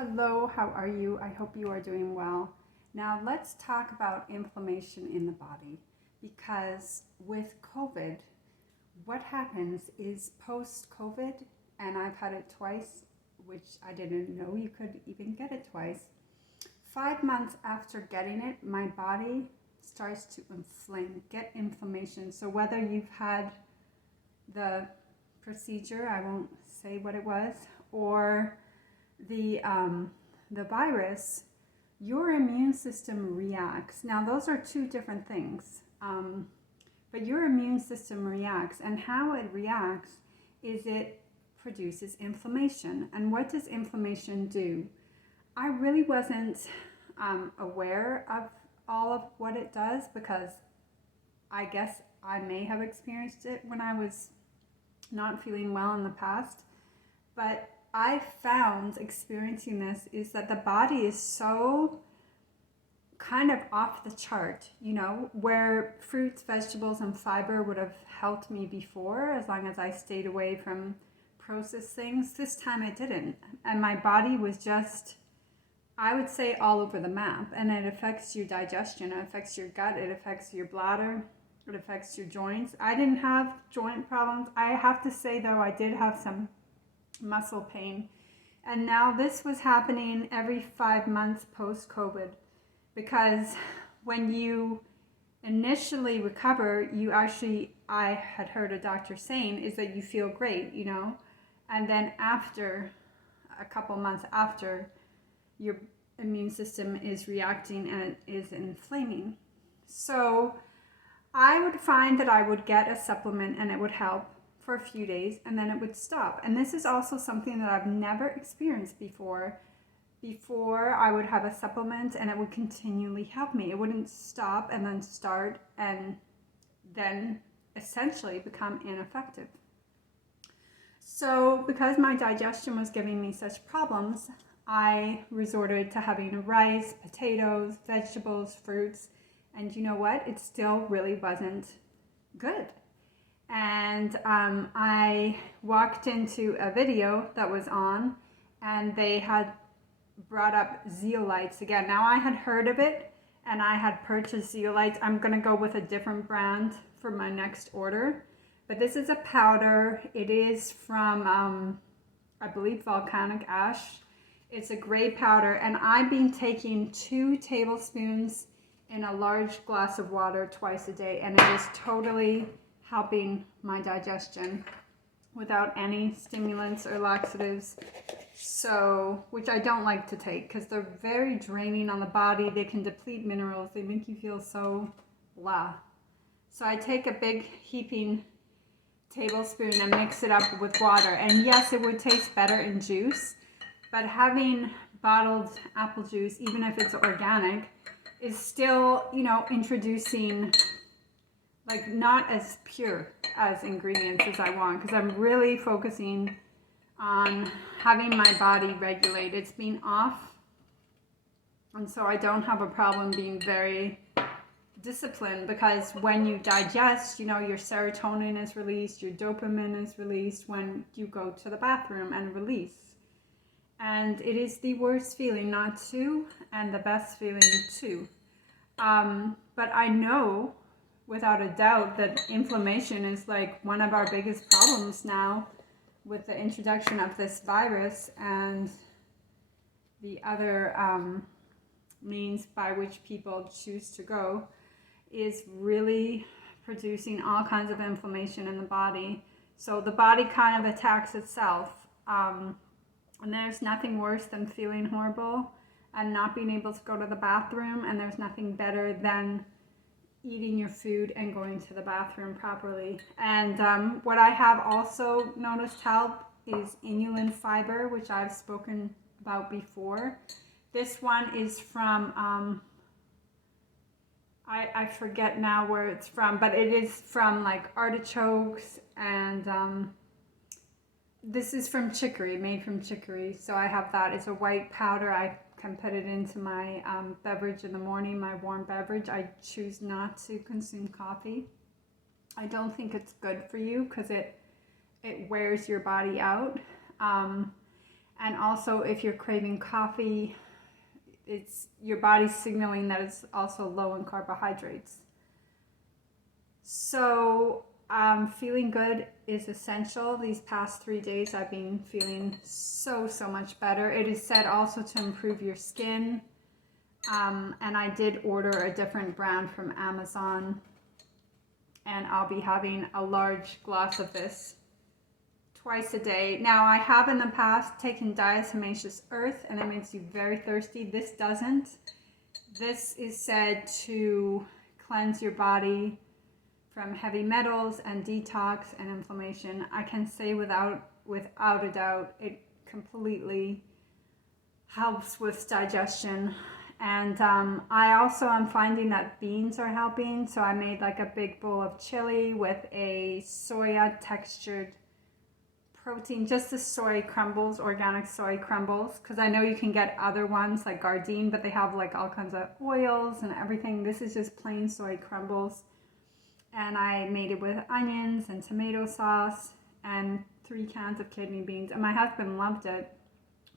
Hello, how are you? I hope you are doing well. Now, let's talk about inflammation in the body because with COVID, what happens is post COVID, and I've had it twice, which I didn't know you could even get it twice. 5 months after getting it, my body starts to get inflammation. So, whether you've had the procedure, I won't say what it was, or the virus, your immune system reacts. Now, those are two different things, but your immune system reacts, and how it reacts is it produces inflammation. And what does inflammation do? I really wasn't aware of all of what it does because I guess I may have experienced it when I was not feeling well in the past, but I found experiencing this is that the body is so kind of off the chart, where fruits, vegetables, and fiber would have helped me before as long as I stayed away from processed things. This time it didn't. And my body was just, I would say, all over the map. And it affects your digestion, it affects your gut, it affects your bladder, it affects your joints. I didn't have joint problems. I have to say, though, I did have some muscle pain, and now this was happening every 5 months post-COVID, because when you initially recover, I had heard a doctor saying, is that you feel great, and then after a couple months after, your immune system is reacting and it is inflaming. So I would find that I would get a supplement and it would help for a few days and then it would stop. And this is also something that I've never experienced before. Before, I would have a supplement and it would continually help me. It wouldn't stop and then start and then essentially become ineffective. So because my digestion was giving me such problems, I resorted to having rice, potatoes, vegetables, fruits, and you know what? It still really wasn't good. And I walked into a video that was on, and they had brought up zeolites again. Now, I had heard of it, and I had purchased zeolites. I'm going to go with a different brand for my next order. But this is a powder. It is from, I believe, volcanic ash. It's a gray powder, and I've been taking 2 tablespoons in a large glass of water twice a day, and it is totally helping my digestion without any stimulants or laxatives, which I don't like to take because they're very draining on the body. They can deplete minerals. They make you feel so blah. So I take a big heaping tablespoon and mix it up with water. And yes, it would taste better in juice, but having bottled apple juice, even if it's organic, is still, introducing not as pure as ingredients as I want, because I'm really focusing on having my body regulate. It's been off, and so I don't have a problem being very disciplined, because when you digest, your serotonin is released, your dopamine is released when you go to the bathroom and release. And it is the worst feeling not to, and the best feeling to. But I know without a doubt that inflammation is one of our biggest problems now with the introduction of this virus and the other means by which people choose to go, is really producing all kinds of inflammation in the body. So the body kind of attacks itself. And there's nothing worse than feeling horrible and not being able to go to the bathroom, and there's nothing better than eating your food and going to the bathroom properly. And what I have also noticed help is inulin fiber, which I've spoken about before. This one is from, I forget now where it's from, but it is from artichokes, and this is from chicory, made from chicory. So I have that. It's a white powder. I can put it into my beverage in the morning, my warm beverage. I choose not to consume coffee. I don't think it's good for you because it wears your body out. And also if you're craving coffee, it's your body's signaling that it's also low in carbohydrates. So feeling good is essential. These past 3 days I've been feeling so much better. It is said also to improve your skin. And I did order a different brand from Amazon, and I'll be having a large glass of this twice a day. Now, I have in the past taken diatomaceous earth, and it makes you very thirsty. This doesn't. This is said to cleanse your body from heavy metals and detox and inflammation. I can say without a doubt, it completely helps with digestion. And I also am finding that beans are helping. So I made like a big bowl of chili with a soya textured protein, just the soy crumbles, organic soy crumbles, because I know you can get other ones like Gardein, but they have like all kinds of oils and everything. This is just plain soy crumbles. And I made it with onions and tomato sauce and 3 cans of kidney beans. And my husband loved it.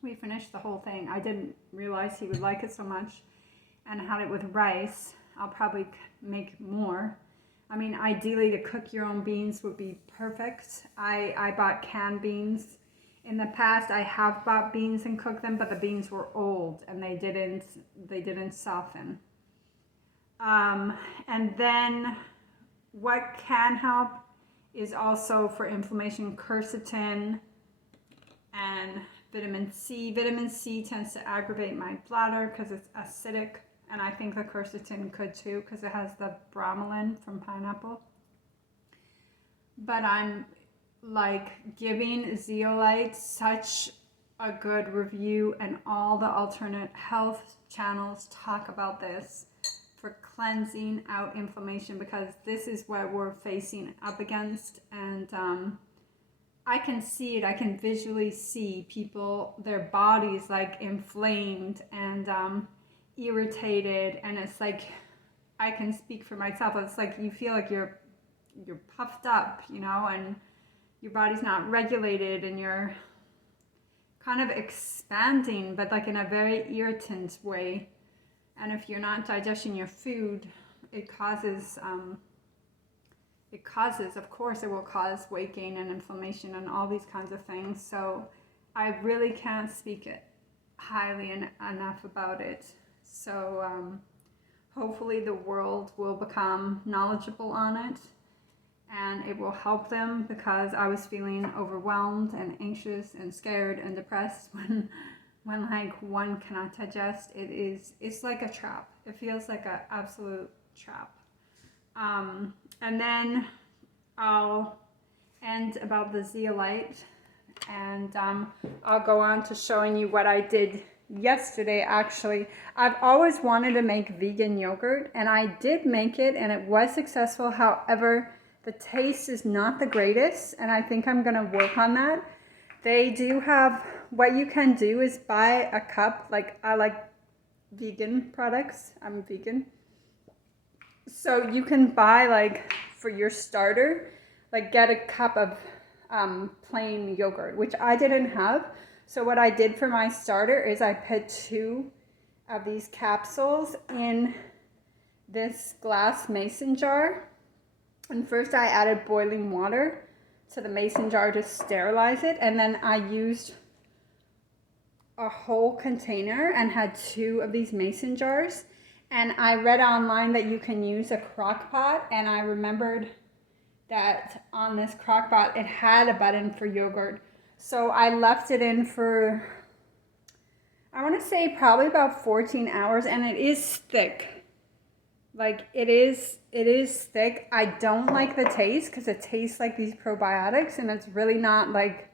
We finished the whole thing. I didn't realize he would like it so much. And I had it with rice. I'll probably make more. I mean, ideally to cook your own beans would be perfect. I bought canned beans. In the past, I have bought beans and cooked them, but the beans were old and they didn't soften. And then what can help is also for inflammation, quercetin and vitamin C. Vitamin C tends to aggravate my bladder because it's acidic, and I think the quercetin could too because it has the bromelain from pineapple. But I'm like giving Zeolite such a good review, and all the alternate health channels talk about this for cleansing out inflammation, because this is what we're facing up against. And I can see it. I can visually see people, their bodies like inflamed and irritated, and it's like, I can speak for myself. It's like you feel like you're puffed up, you know, and your body's not regulated, and you're kind of expanding, but like in a very irritant way. And if you're not digesting your food, it causes, of course, it will cause weight gain and inflammation and all these kinds of things. So I really can't speak it highly enough about it. So hopefully the world will become knowledgeable on it, and it will help them, because I was feeling overwhelmed and anxious and scared and depressed when like one cannot digest. It's like a trap. It feels like an absolute trap. And then I'll end about the zeolite, and I'll go on to showing you what I did yesterday. Actually, I've always wanted to make vegan yogurt, and I did make it, and it was successful. However, the taste is not the greatest, and I think I'm gonna work on that. They do have, what you can do is buy a cup, like I like vegan products, I'm vegan. So you can buy, like for your starter, like get a cup of plain yogurt, which I didn't have. So what I did for my starter is I put 2 of these capsules in this glass mason jar. And first I added boiling water to the mason jar to sterilize it, and then I used a whole container and had 2 of these mason jars. And I read online that you can use a crock pot, and I remembered that on this crock pot it had a button for yogurt. So I left it in for, I want to say probably about 14 hours, and it is thick. Like it is thick. I don't like the taste because it tastes like these probiotics, and it's really not like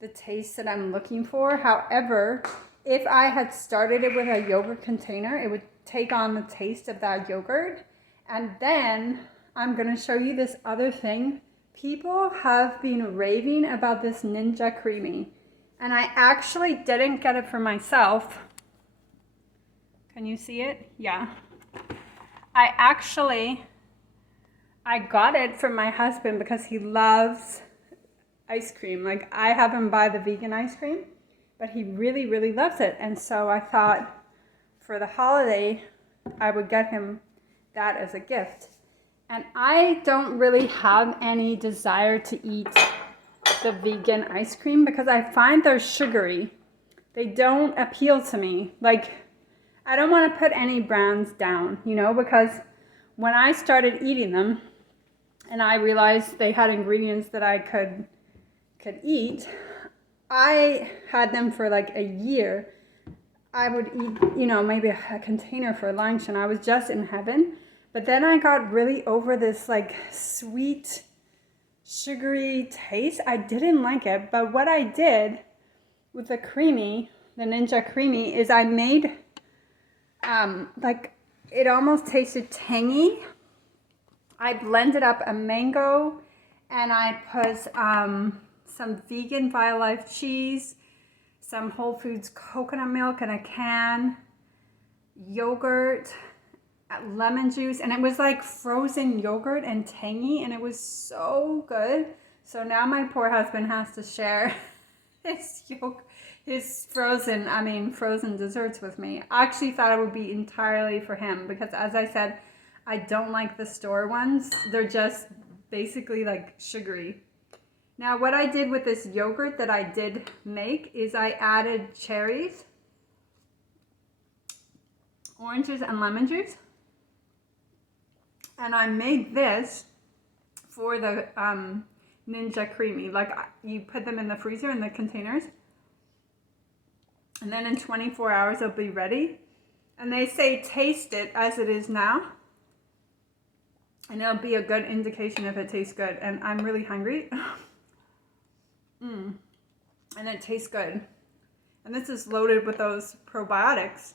the taste that I'm looking for. However, if I had started it with a yogurt container, it would take on the taste of that yogurt. And then I'm going to show you this other thing. People have been raving about this Ninja Creami, and I actually didn't get it for myself. Can you see it? Yeah. I got it from my husband because he loves ice cream. Like I have him buy the vegan ice cream, but he really, really loves it. And so I thought for the holiday, I would get him that as a gift. And I don't really have any desire to eat the vegan ice cream because I find they're sugary. They don't appeal to me. Like, I don't want to put any brands down, you know, because when I started eating them and I realized they had ingredients that I could eat, I had them for like a year. I would eat, you know, maybe a container for lunch and I was just in heaven. But then I got really over this like sweet, sugary taste. I didn't like it. But what I did with the creamy, the Ninja Creami, is I made like it almost tasted tangy. I blended up a mango and I put some vegan Violife cheese, some Whole Foods coconut milk in a can, yogurt, lemon juice, and it was like frozen yogurt and tangy, and it was so good. So now my poor husband has to share his frozen desserts with me. I actually thought it would be entirely for him because, as I said, I don't like the store ones. They're just basically like sugary. Now what I did with this yogurt that I did make is I added cherries, oranges, and lemon juice. And I made this for the Ninja Creami. Like, you put them in the freezer in the containers. And then in 24 hours it'll be ready. And they say taste it as it is now. And it'll be a good indication if it tastes good. And I'm really hungry. And it tastes good. And this is loaded with those probiotics.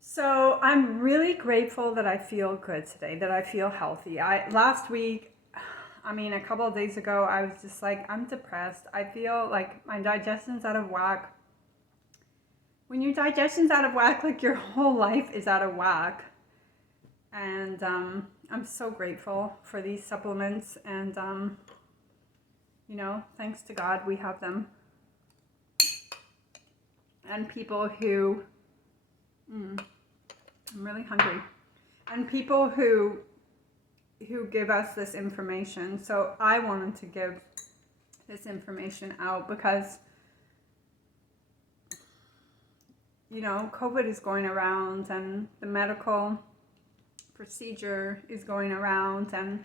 So I'm really grateful that I feel good today, that I feel healthy. Last week, a couple of days ago, I was just like, I'm depressed. I feel like my digestion's out of whack. When your digestion's out of whack, like your whole life is out of whack. And I'm so grateful for these supplements. And, you know, thanks to God, we have them. And people who... I'm really hungry. And people who give us this information. So I wanted to give this information out because, you know, COVID is going around and the medical procedure is going around and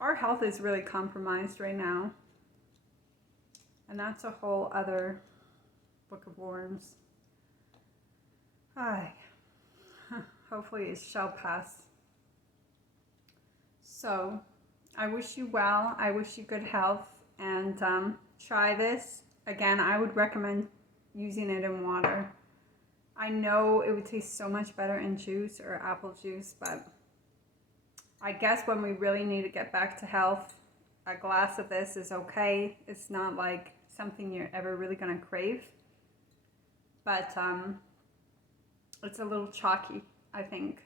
our health is really compromised right now. And that's a whole other book of worms. Hopefully it shall pass. So I wish you well. I wish you good health, and try this. Again, I would recommend using it in water. I know it would taste so much better in juice or apple juice, but I guess when we really need to get back to health, a glass of this is okay. It's not like something you're ever really going to crave, but it's a little chalky, I think.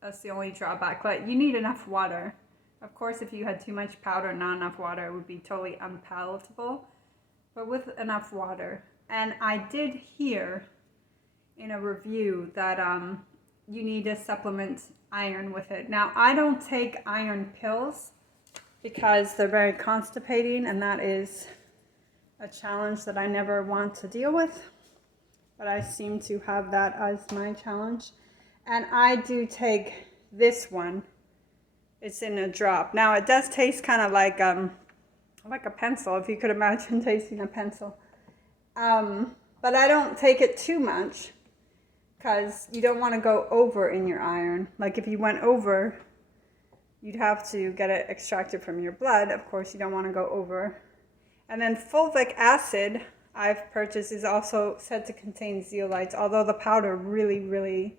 That's the only drawback. But you need enough water. Of course, if you had too much powder, not enough water, it would be totally unpalatable. But with enough water. And I did hear in a review that you need to supplement iron with it. Now, I don't take iron pills because they're very constipating, and that is a challenge that I never want to deal with. But I seem to have that as my challenge. And I do take this one. It's in a drop. Now it does taste kind of like a pencil, if you could imagine tasting a pencil. But I don't take it too much because you don't want to go over in your iron. Like if you went over, you'd have to get it extracted from your blood. Of course, you don't want to go over. And then fulvic acid I've purchased is also said to contain zeolite, although the powder really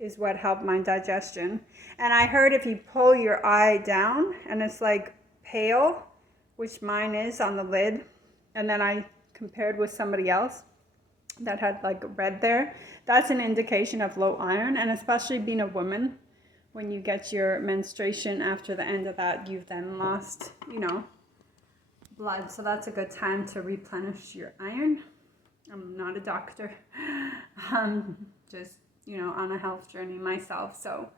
is what helped my digestion. And I heard if you pull your eye down and it's like pale, which mine is on the lid, and then I compared with somebody else that had like red there, that's an indication of low iron. And especially being a woman, when you get your menstruation after the end of that, you've then lost, you know, blood. So that's a good time to replenish your iron. I'm not a doctor. Just, on a health journey myself. So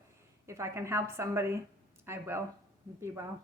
if I can help somebody, I will. Be well.